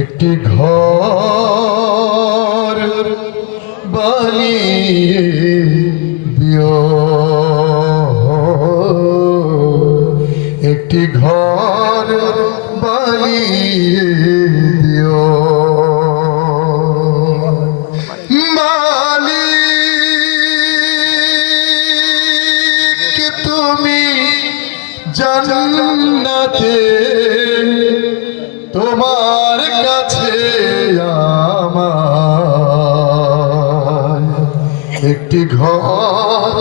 একটি ঘর বানিয়ে দিও, একটি ঘর বানিয়ে দিও মালিক। তুমি জান্নাতে তোমার কাছে আমার একটি ঘর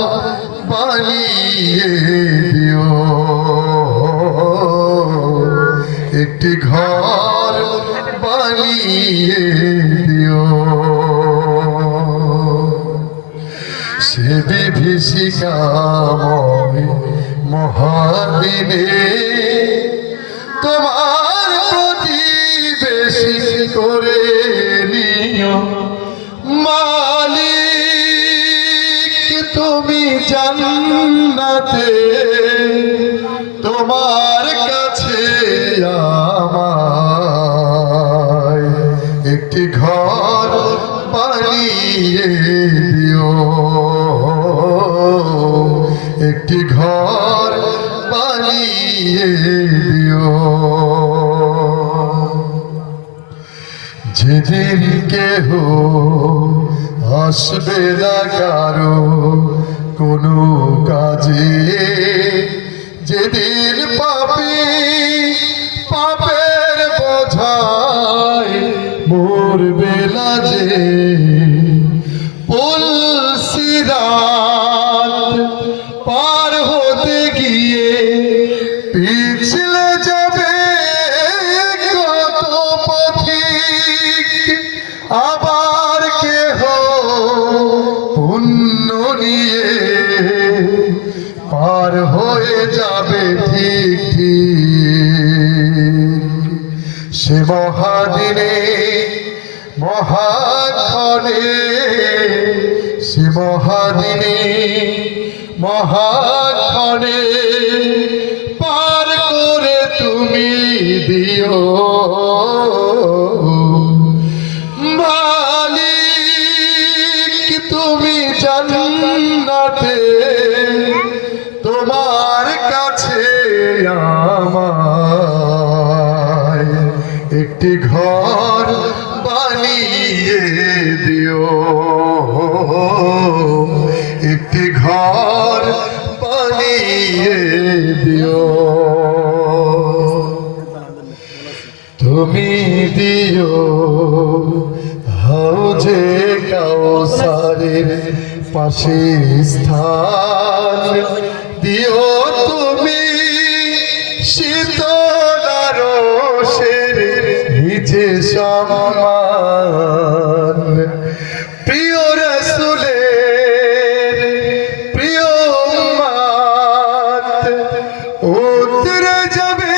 বানিয়ে দিও, একটি ঘর বানিয়ে দিও। সে বিভীষিকাময় মহাদিনে তোমার প্রতিবেশী করে নিও মালিক। তুমি জান্নাতে তোমার কাছে আমায় একটি ঘর বানিয়ে দিও, একটি ঘর বানিয়ে দিও। যেদিন কেহ আসবে না কারো কোনো কাজে, যেদিন পাপী পাপের বোঝায় মরবে লাজে, পুল সিরাত পার হতে গিয়ে পিছলে যাবে কত পথিক, আবার কেহ পুণ্য নিয়ে পার হয়ে যাবে ঠিক ঠিক। সে মহাদিনে মহাক্ষণে, সে মহাদিনে মহাক্ষণে পার করে তুমি দিও মালিক। তুমি জান্নাতে তোমার কাছে আমায় একটি ঘর বানিয়ে দিও, একটি ঘর বানিয়ে দিও। তুমি দিও হাউজে কাউসারের পাশে স্থান, দিও তুমি শীতল আরশের নিচে সম্মান। প্রিয় রাসূলের প্রিয় উম্মত উতরে যাবে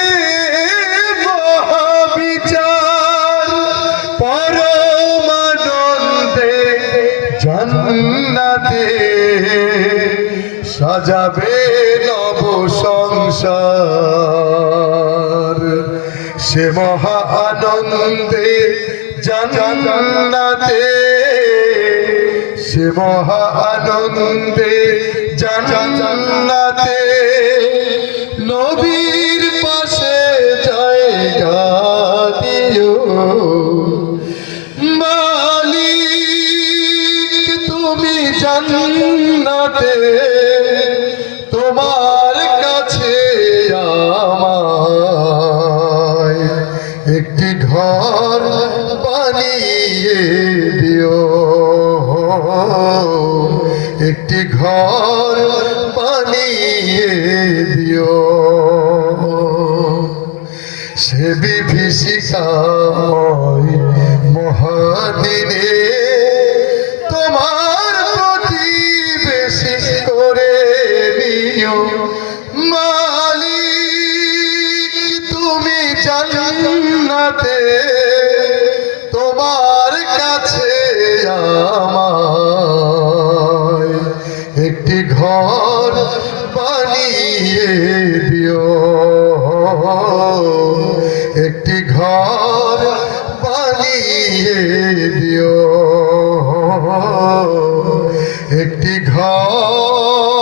মহাবিচার, পরমানন্দে জান্নাতে সাজাবে নব সংসার। সে মহা আনন্দে জান্নাতে, সে মহা আনন্দে জান্নাতে নবীর পাশে জায়গা দিও মালিক। তুমি জান্নাতে তোমার কাছে আমায় একটি ঘর বানিয়ে দিও, একটি ঘর বানিয়ে দিও। সে বিভীষিকাময় মহাদিনে রাতে তোমার কাছে আমায় একটি ঘর বানিয়ে দিও, একটি ঘর বানিয়ে দিও, একটি ঘর